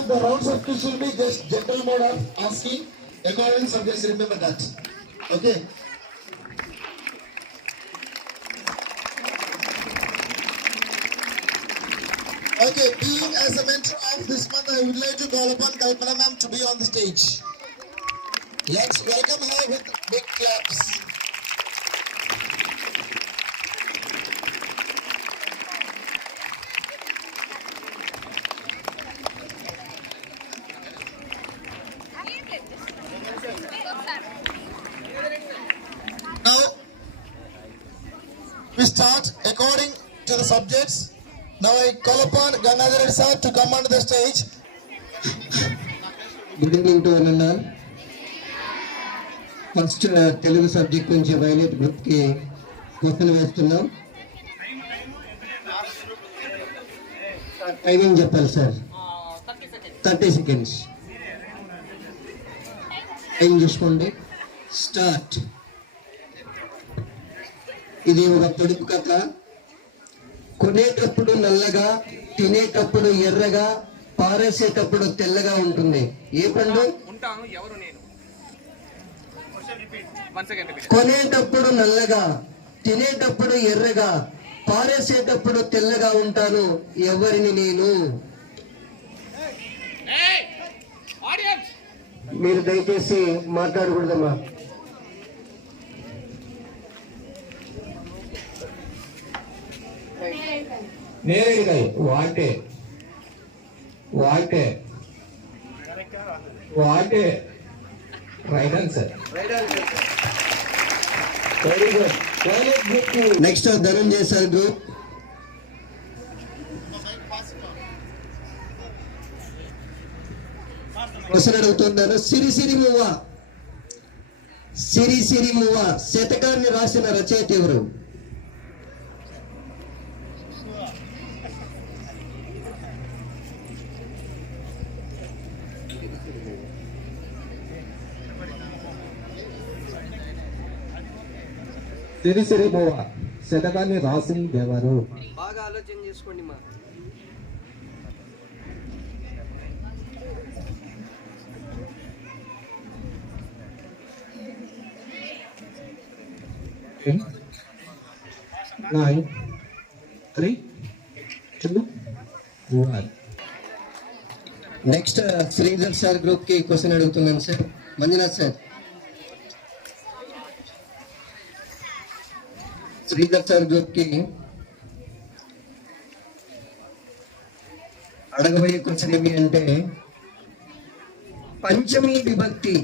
Because the rounds of quiz will be just general mode of asking according subjects. Remember that. Okay. Okay, being as a mentor of this month, I would like to call upon Kalpana ma'am to be on the stage. Let's welcome her with big claps. Now, we start according to the subjects. Now I call upon Ganadhar sir to come onto the stage. Good evening to one and all. First Telugu subject నుంచి violet group కి question వేస్తున్నాం. Timing చెప్పాలి sir. 30 seconds. Time చూసుకోండి. Start. ఇది ఒక పొడుపు కథ. కొనేటప్పుడు నల్లగా, తినేటప్పుడు ఎర్రగా, పారేసేటప్పుడు తెల్లగా ఉంటుంది. ఏ పండు? కొనేటప్పుడు నల్లగా, తినేటప్పుడు ఎర్రగా, పారేసేటప్పుడు తెల్లగా ఉంటాను. ఎవరిని నేను? మీరు దయచేసి మాట్లాడకూడదమ్మా. నేరేడుకాయ. What a what a what a right answer. Very good. Next Dhananjay sir group. Question అడుగుతున్నాను. సిరిసిరి మువ్వ, సిరిసిరి మువ్వ శతకాన్ని రాసిన రచయిత ఎవరు? సిరిసిరి మువ్వ శతకాన్ని రాసింది ఎవరు? బాగా ఆలోచన చేసుకోండి మా. Nine, 3, 2, 1. Next Sridhar sir group కి క్వశ్చన్ అడుగుతున్నాను sir. Manjunath sir. Sridhar sir group కి అడగబోయే క్వశ్చన్ ఏమి అంటే, పంచమీ విభక్తి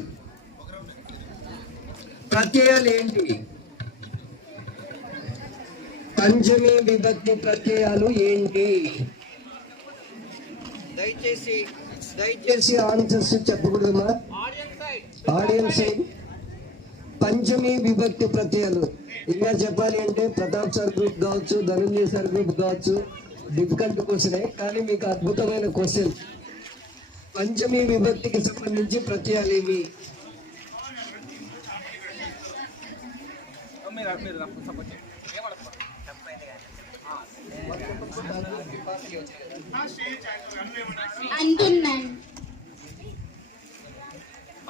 ప్రత్యయాలు ఏంటి? పంచమీ విభక్తి ప్రత్యయాలు ఏంటి? దయచేసి ఆన్సర్స్ చెప్పకూడదమ్మా. ఆడియన్స్ పంచమీ విభక్తి ప్రత్యయాలు ఇంకా చెప్పాలి అంటే ప్రతాప్ సార్ గ్రూప్ కావచ్చు, ధనంజయ్ సార్ గ్రూప్ కావచ్చు, డిఫికల్ట్ క్వశ్చనే కానీ మీకు అద్భుతమైన క్వశ్చన్. పంచమీ విభక్తికి సంబంధించి ప్రత్యయాలు ఏమి?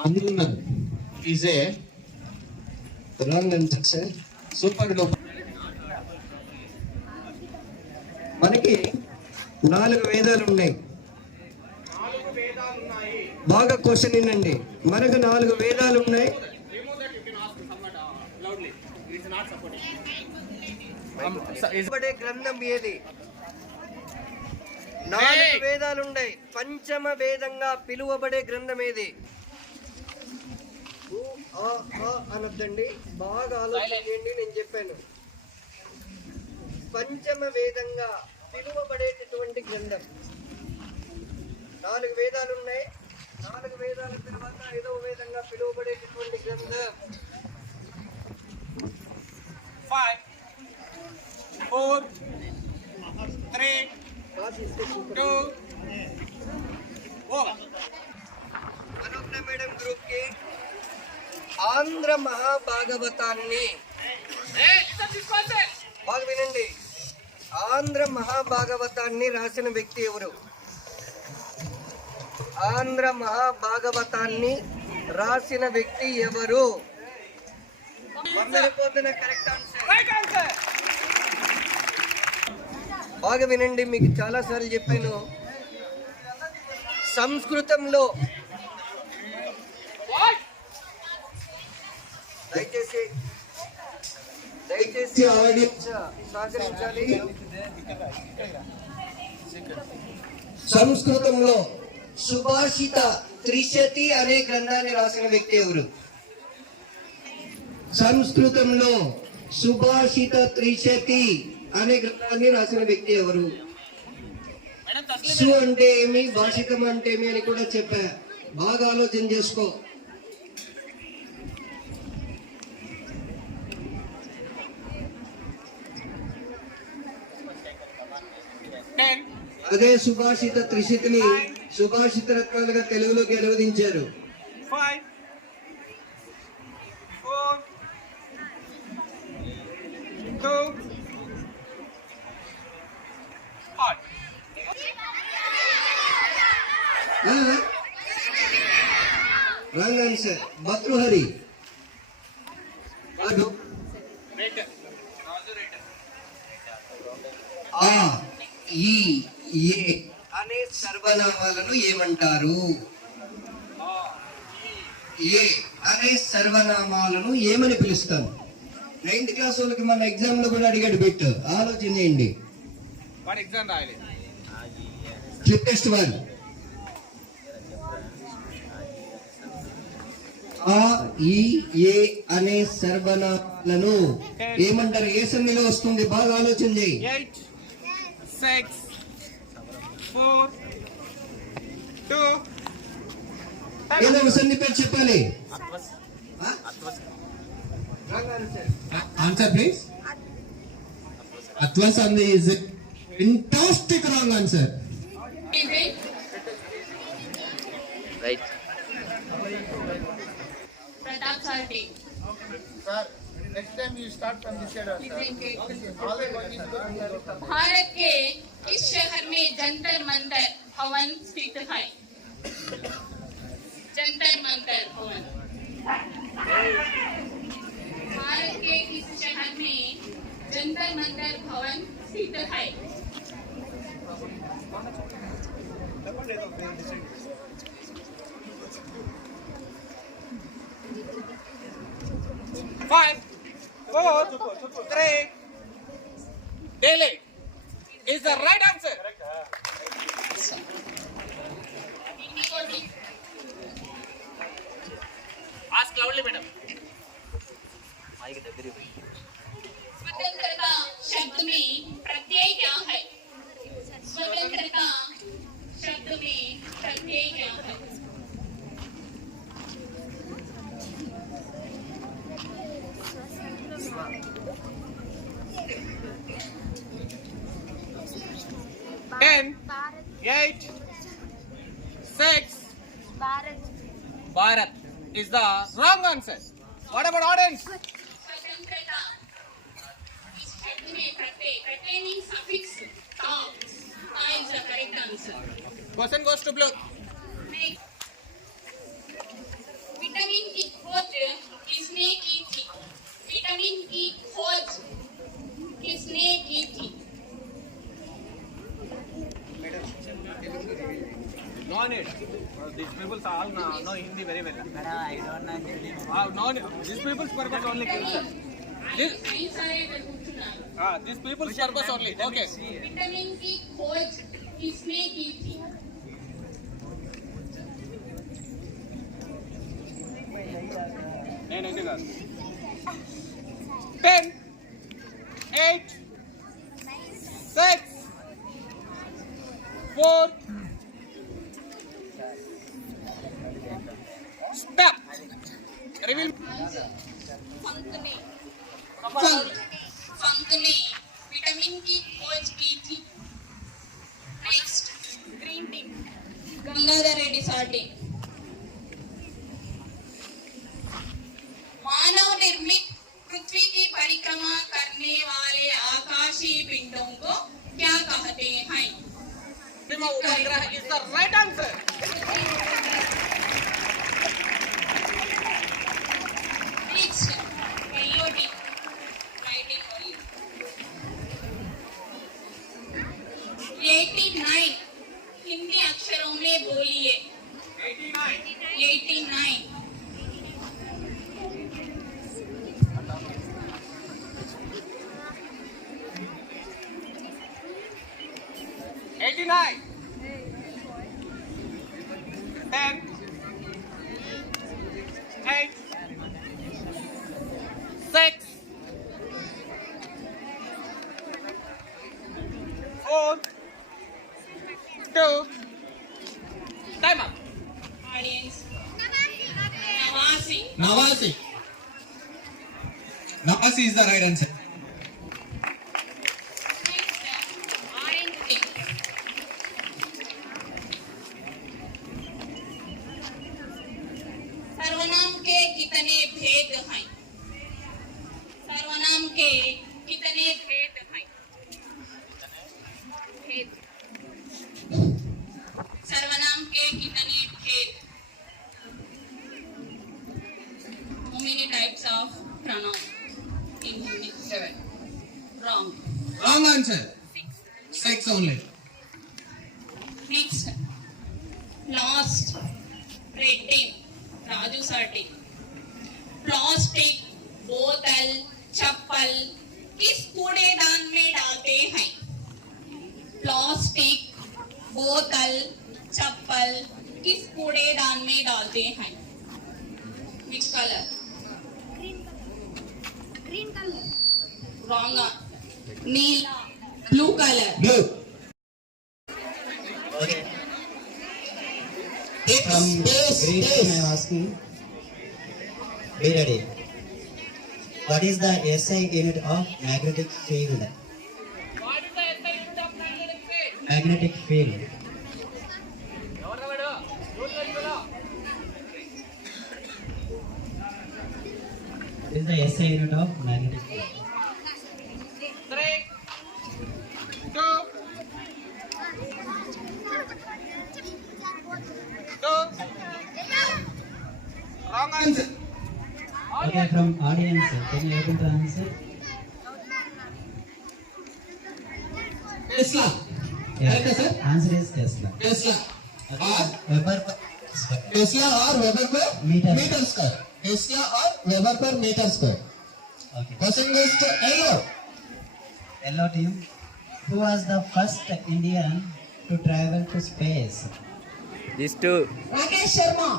అందున్నాను is a wrong answer sir. Super duper. మనకి 4 వేదాలు ఉన్నాయి. బాగా క్వశ్చన్ ఏంటండి, మనకు 4 వేదాలు ఉన్నాయి. గ్రంథం ఏది? 4 వేదాలు ఉన్నాయి. పంచమ వేదంగా పిలువబడే గ్రంథం ఏది? అనొద్దండి, బాగా ఆలోచించండి. నేను చెప్పాను పంచమ వేదంగా పిలువబడేటటువంటి గ్రంథం. 4 వేదాలు ఉన్నాయి. 4 వేదాల తర్వాత 5వ వేదంగా పిలువబడేటటువంటి గ్రంథం. 5, 4, 3, 2, 1. అనుజ్ఞ మేడం గ్రూప్ కి ఆంధ్ర మహాభాగవతాన్ని బాగా వినండి. ఆంధ్ర మహాభాగవతాన్ని రాసిన వ్యక్తి ఎవరు? ఆంధ్ర మహాభాగవతాన్ని రాసిన వ్యక్తి ఎవరు? Correct answer. Right answer. బాగా వినండి, మీకు చాలా సార్లు చెప్పాను. సంస్కృతంలో దయచేసి సహకరించాలి. సంస్కృతంలో సుభాషిత త్రిశతి అనే గ్రంథాన్ని రాసిన వ్యక్తి ఎవరు? సంస్కృతంలో సుభాషిత త్రిశతి అనే గ్రంథాన్ని రాసిన వ్యక్తి ఎవరు? సు అంటే ఏమి, భాషితం అంటే ఏమి అని కూడా చెప్పా. బాగా ఆలోచన చేసుకో. అదే సుభాషిత త్రిశతిని సుభాషిత రత్నాలుగా తెలుగులోకి అనువదించారు. 5 4 2 1. Wrong answer. Bhartrihari. Writer. Also writer. ఆ ఈ ఏ అనే సర్వనామాలను ఏమంటారు? ఏ అనే సర్వనామాలను ఏమని పిలుస్తారు? 9th క్లాస్ వాళ్ళకి మన ఎగ్జామ్ లో కూడా అడిగాడు. పెట్టు, ఆలోచన చేయండి. వాడు ఎగ్జామ్ రాయలేదు. Clip test 1. ఆ ఈ ఏ అనే సర్వనామాలను ఏమంటారు? ఏ సంధిలో వస్తుంది? బాగా ఆలోచన చేయి. 8 6 4 2. ఏదో ఒక సంధి పేరు చెప్పాలి. Answer please. Atwa Sandhi is a fantastic wrong answer. Right. Pratap Sarthi. Sir, next time you start from this side. Bharat के किस शहर में जंतर मंतर भवन स्थित है? जंतर मंतर भवन भारत के किस शहर में जंतर मंतर भवन स्थित है? 5 4 3. Delhi is the right answer. Ask loudly, madam. स्वतंत्रता शब्द में प्रत्यय क्या है? स्वतंत्रता शब्द में प्रत्यय क्या है? Ten, 8, 6. Bharat is the wrong answer. What about audience? स्वतंत्रता इस शब्द में प्रत्यय प्रत्यय means suffix ta is the correct answer. Question goes to blue. Next. Vitamin की खोज किसने की थी? विटामिन की खोज किसने की थी? No need. These people all know Hindi very well. I don't know. No, these people's purpose only. Science वाले इधर पूछना. These people's purpose only. Okay. Vitamin की खोज किसने की थी? నేను ఇది కాదు. 10, 8, 6, 4. Stop. Reveal. फंक ने विटामिन की खोज की थी. Next. Green tea. Gangadhar Reddy साठी. मानव निर्मित पृथ्वी की परिक्रमा करने वाले आकाशीय पिंडों को क्या कहते हैं? Is the right answer. अक्षरों में बोलिए. 89. 89. 10. 8. 6. 4. 2. Time up. Audience. Nawasi. Nawasi. Nawasi is the right answer. Orange tea. सर्वनाम के कितने भेद हैं? सर्वनाम के कितने भेद हैं? भेद. सर्वनाम के कितने भेद? How many types of pronoun in Hindi? 7. Wrong. Wrong answer. 6 only. Next. Lost. Rating. Raju सर्टी. प्लास्टिक, बोतल, चप्पल किस कूड़ेदान में डालते हैं? प्लास्टिक, बोतल, चप्पल किस कूड़ेदान में डालते हैं? Which color? Green color. Wrong. Neela. Blue color. Blue. Okay. From Space. Greek, I am asking. Be ready. What is the SI unit of magnetic field? What is the SI unit of magnetic field? Magnetic field. What is the SI unit of magnetic field? 3, 2, 2. Wrong answer. Okay, from audience, can you able to answer? Tesla. Yeah. Correct, sir? Answer is Tesla. Tesla. Or Weber Tesla or Weber per Meter. meter square. Tesla or Weber per meter square. Okay. Question goes to Elo. Hello team. Who was the first Indian to travel to space? Rakesh Sharma.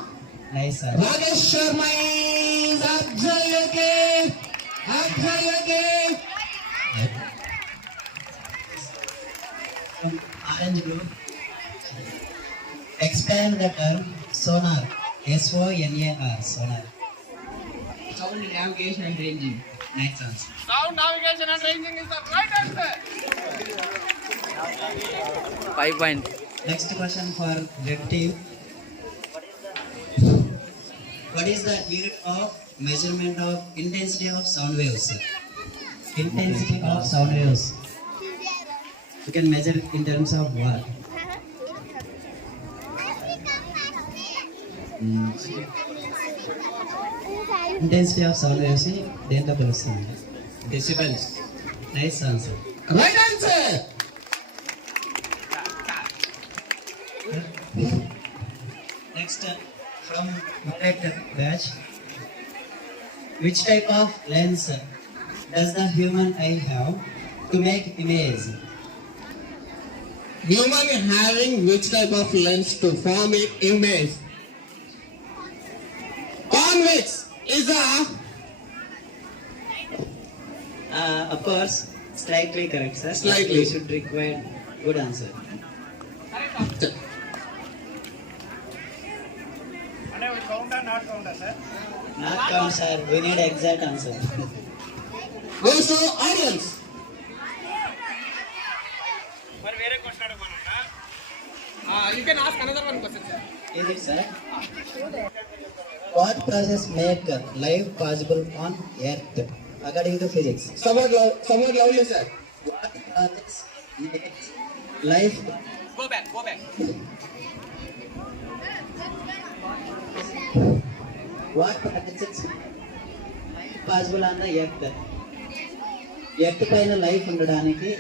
Nice sir. Rakesh Sharma is absolutely. From Orange Group. Explain the term sonar. SONAR. Sonar. Sound, navigation and ranging. Nice answer. Sound navigation and ranging is the right answer. 5 points. Next question for red team. What is the unit of measurement of intensity of sound waves? Intensity of sound waves. You can measure in terms of what? Intensity of sound waves ni దేంట్లో తెలుస్తుంది? Decibels. Nice answer. Right answer. Next from Malek batch. Which type of lens does the human eye have to make image? Human having which type of lens to form an image? Convex is a Of course, slightly correct, sir. Slightly. You should require good answer. Not count, sir. We need exact answer. goes to audience. You can ask another one question, sir. Is it, sir? What process make life possible on Earth according to physics? Somewhat loudly, sir. What process makes life Go back. what process life possible on the Earth? Earth పైన life ఉండడానికి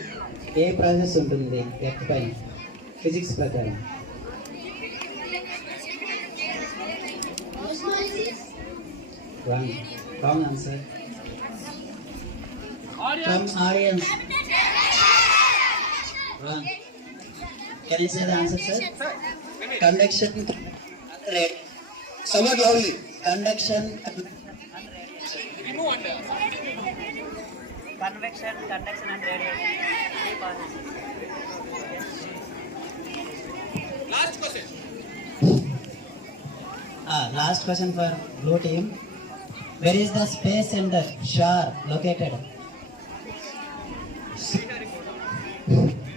ఏ process ఉంటుంది earth పైన physics ప్రకారం? Wrong. Wrong answer. Audience. From audience. Wrong. Can you say the answer, sir? Conduction. Red. Somewhat loudly. Conduction. Remove under. Convection, conduction and radiation. Last question. Last question for blue team. Where is the space center SHAR located?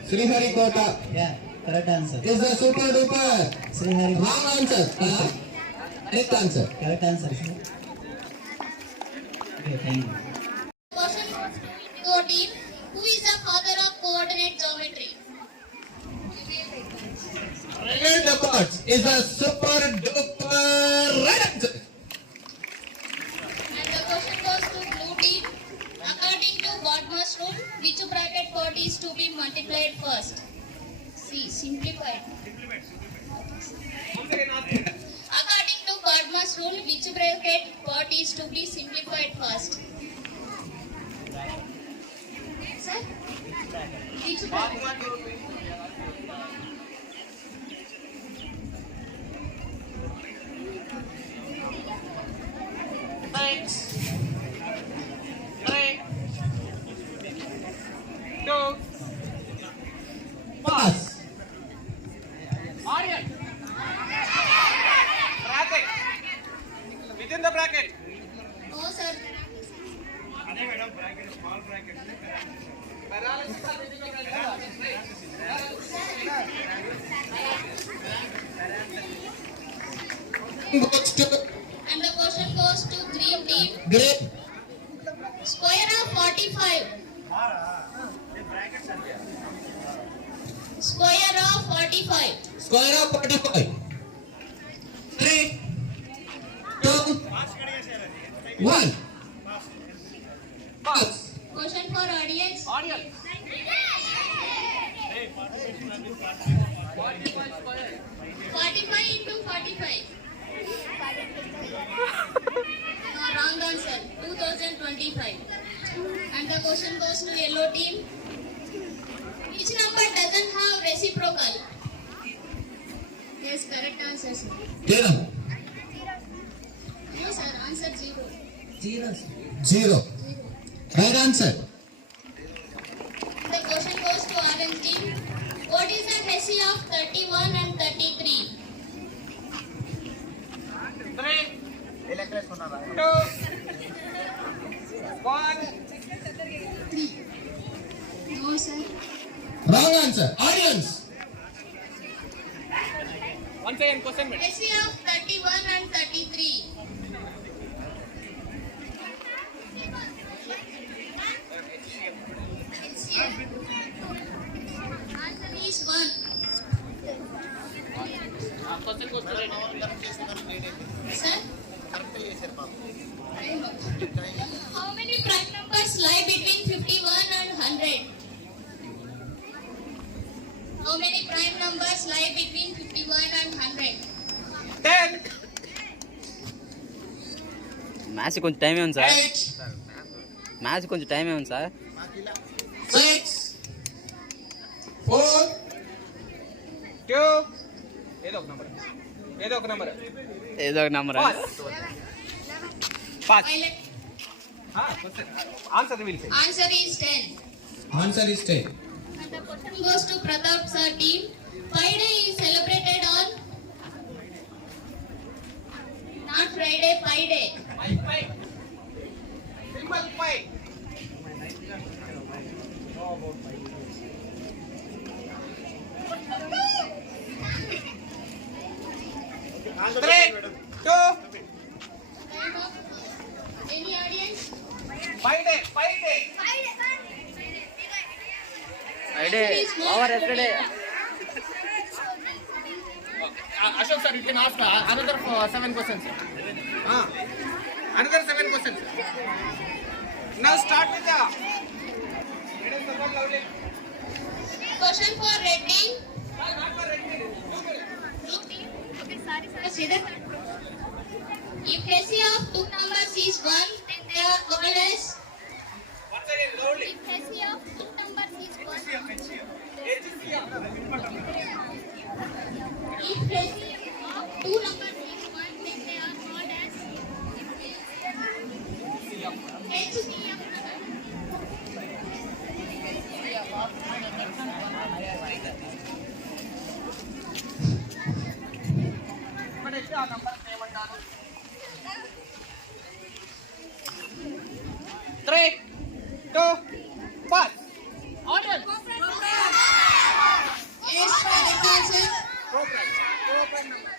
Sriharikota Yeah, correct answer. is a super duper. Sriharikota. Wrong answer. Next answer. Correct answer, sir. Okay, thank you. Question goes to Indigo team. Who is the father of coordinate geometry? Rene Descartes is a super duper right answer. And the question goes to blue team. According to Bodmer's rule, which bracket part is to be multiplied first? See, simplified. According to Bodmer's rule, which bracket part is to be simplified first? Sir? Which bracket? Thanks. 3, 2, Pass. audience. Bracket. Within the bracket. No, sir. Paralysis are within the bracket. Goes to And the question goes to green team. great. Square of 45. Square of 45. Square of 45. 3, 2, 1. Pass. Question for audience. Audience. 45 square. 45 into 45. No, wrong answer. 2025. And the question goes to yellow team. Which number doesn't have reciprocal? Yes, correct answer, sir. 10. No, sir. Answer 0. 0. Right answer. The question goes to orange team. What is the ratio of 31 and 33? 3, 2, 1. No, sir. Wrong answer. Audience. Once again, question made. Ratio of 31 and 33. LCM. Answer is 1. Question goes to red. Sir? How many prime numbers lie between 51 and 100? How many prime numbers lie between 51 and 100? 10, match కొంచెం టైమే ఉంది sir 8, match కొంచెం టైమే ఉంది sir 6, 4, 2. ఏదో ఒక number. ఏదో ఒక number Pass. Pilot. Question. Answer will say. Answer is 10. answer is 10. And the question goes to Pratap sir team. Pi Day is celebrated on? Not Friday, Pi Day. Pi. Symbol pi. Three, 2. Time up. Any audience? Pi day. Pi day over yesterday Ashok sir, you can ask another 7 questions. Another 7 questions. Now start with the. Question for red team. Not for red team. Blue team. Okay, sorry. If ratio of two numbers is 1, then they are called as. Once again, loudly. If ratio of two numbers is 1. If ratio of two numbers is 1, then they are called as HCF. ఇక్కడ అయితే ఆ number ఏమంటారు? 3, 2, 1. Audience. Yes, correct answer. Co-prime number.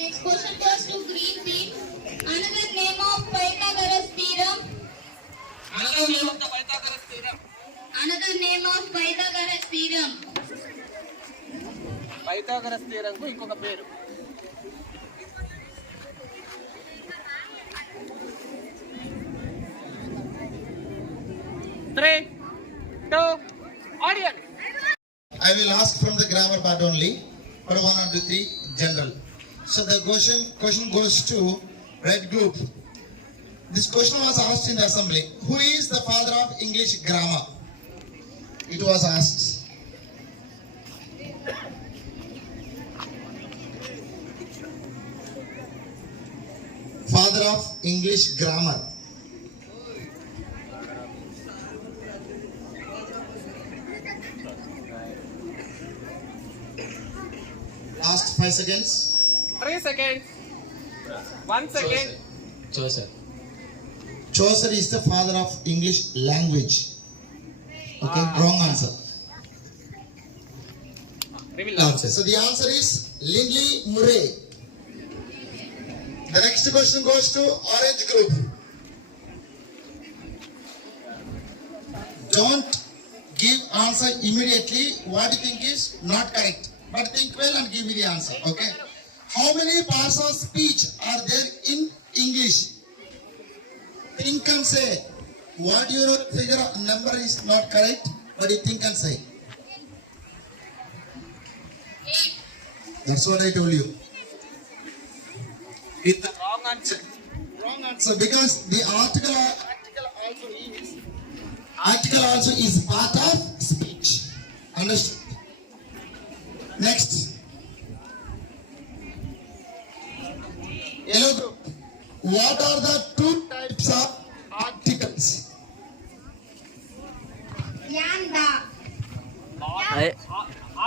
Next question goes to green team. Another name of Pythagoras theorem. Another name of the Pythagoras theorem. Another name of Pythagoras theorem. Pythagoras theorem కు ఇంకొక పేరు. Three, two, audience. I will ask from the grammar part only. For 1 and 2, 3, general. So the question goes to red group. This question was asked in the assembly. Who is the father of English grammar? It was asked. Father of English grammar. Last 5 seconds. 3 seconds. 1 second. Chaucer is the father of English language. Okay, wrong answer. Reveal Answer. So the answer is Lindley Murray. The next question goes to orange group. Don't give answer immediately. What you think is not correct. But think well and give me the answer. Okay. How many parts of speech are there in English? Think and say. What you know, figure out number is not correct, but you think and say. That's what I told you. It's the wrong answer. wrong answer because the article also is part of speech. Understood? Next. Yellow group. What are the 2 types of articles? Lambda.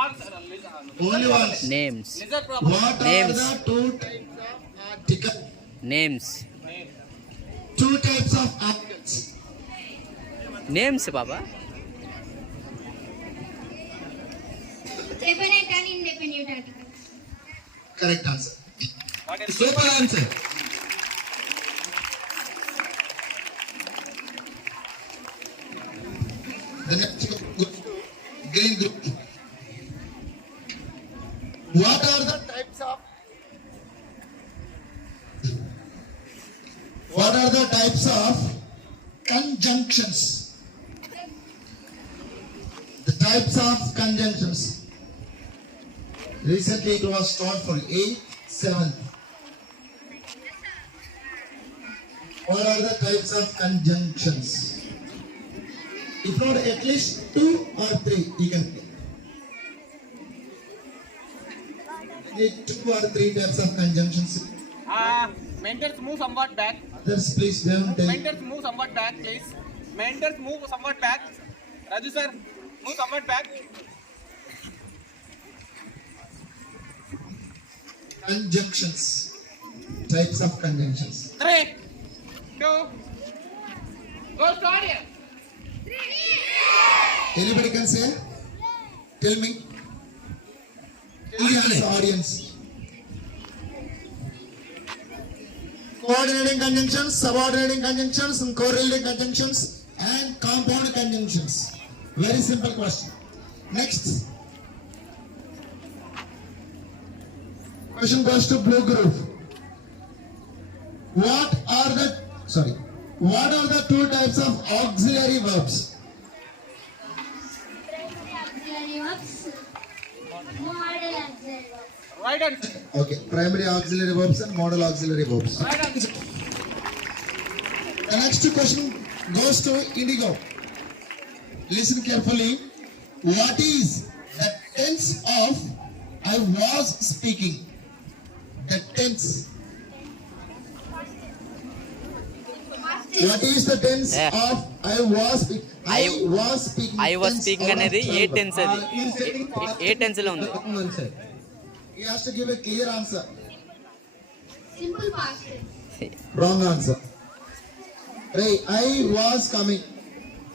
Answer. Only one. Names Lizard problem. What are Names. the 2 types of articles? Names 2 types of articles. Names Baba. Definite and indefinite articles. Correct answer. What is Super answer. The next group, green group. What are the types of conjunctions? The types of conjunctions. Recently it was taught for 8th, 7th. What are the types of conjunctions? If not at least 2 or 3, you can pick. Need 2 or 3 types of conjunctions. Mentors move somewhat back. Others, please don't tell. Mentors move somewhat back, please. Mentors move somewhat back. Raju sir, move somewhat back. Conjunctions. Types of conjunctions. 3, 2, go start here. Anybody can say? Tell me. Yes, audience. Coordinating conjunctions, subordinating conjunctions, and correlating conjunctions, and compound conjunctions. Very simple question. Next. Question goes to blue group. What are the 2 types of auxiliary verbs? Auxiliary verbs. Modal auxiliary verbs. Right answer. Okay, primary auxiliary verbs and modal auxiliary verbs. Right answer. The next question goes to Indigo. Listen carefully. What is the tense of I was speaking? The tense. What is the tense Yeah. of I was speaking? I was speaking. I was Tense speaking or అనేది ఏ verb. Tense అది ఏ tense లో ఉంది sir He has to give a clear answer. Simple past tense. Wrong answer. Ray, I was coming.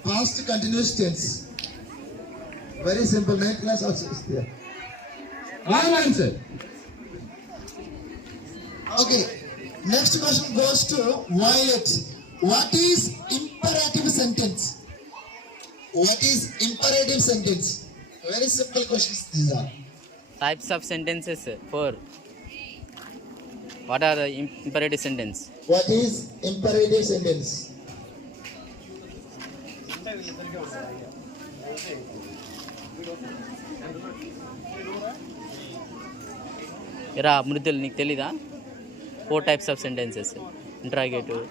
Past continuous tense. Very simple. 9th class also is there. Wrong answer Okay. Next question goes to Violet. What is imperative sentence? What is imperative sentence? Very simple questions these are. Types of sentences 4 what are imperative sentence What is imperative sentence? ఎరా మృదుల్ నీకు తెలీదా 4 types of sentences interrogative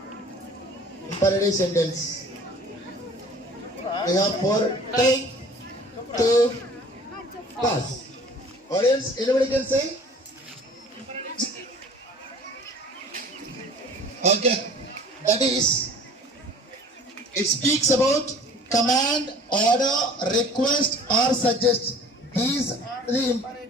Imperative sentence. We have 4. Take. 2. Pass. Audience, anybody can say? Okay. That is, it speaks about command, order, request or suggest. These are the imperative